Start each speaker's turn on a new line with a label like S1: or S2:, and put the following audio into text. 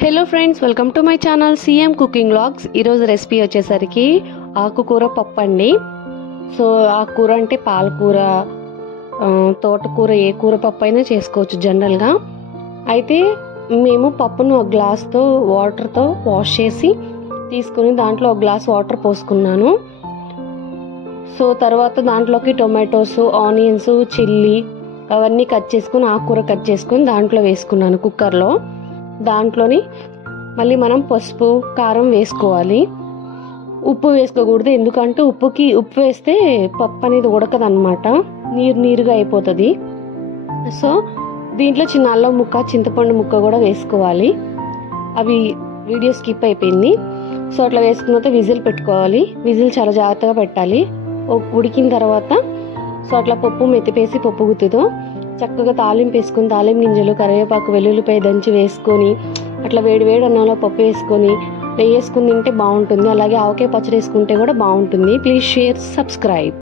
S1: Hello friends welcome to my channel CM cooking vlogs ఈరోజు recipe వచ్చేసరికి ఆకుకూర పప్పు అండి. సో ఆకుకూర అంటే పాలకూర తోటకూర ఏ కూర పప్పు అయినా చేసుకోవచ్చు జనరల్గా అయితే మేము పప్పును ఒక గ్లాస్తో వాటర్తో వాష్ చేసి తీసుకుని దాంట్లో ఒక గ్లాస్ వాటర్ పోసుకున్నాను. సో తర్వాత దాంట్లోకి టొమాటోస్ ఆనియన్స్ చిల్లీ అవన్నీ కట్ చేసుకుని ఆకుకూర కట్ చేసుకుని దాంట్లో వేసుకున్నాను కుక్కర్లో దాంట్లోని మళ్ళీ మనం పసుపు కారం వేసుకోవాలి. ఉప్పు వేసుకోకూడదు. ఎందుకంటే ఉప్పుకి ఉప్పు వేస్తే పప్పు అనేది ఉడకదనమాట నీరు నీరుగా అయిపోతుంది. సో దీంట్లో చిన్న అల్లం ముక్క చింతపండు ముక్క కూడా వేసుకోవాలి. అవి వీడియో స్కిప్ అయిపోయింది. సో అట్లా వేసుకున్న తర్వాత విజిల్ పెట్టుకోవాలి. విజిల్ చాలా జాగ్రత్తగా పెట్టాలి. ఉడికిన తర్వాత సో అట్లా పప్పు మెత్తిపేసి పప్పు గుత్తుతో చక్కగా తాలింపు వేసుకుని తాలింపు గింజలు కరివేపాకు వెల్లుల్లిపాయ దంచి వేసుకొని అట్లా వేడి వేడి అన్నంలో పప్పు వేసుకొని నెయ్యి వేసుకుని తింటే బాగుంటుంది. అలాగే ఆవకాయ పచ్చడి వేసుకుంటే కూడా బాగుంటుంది. Please share subscribe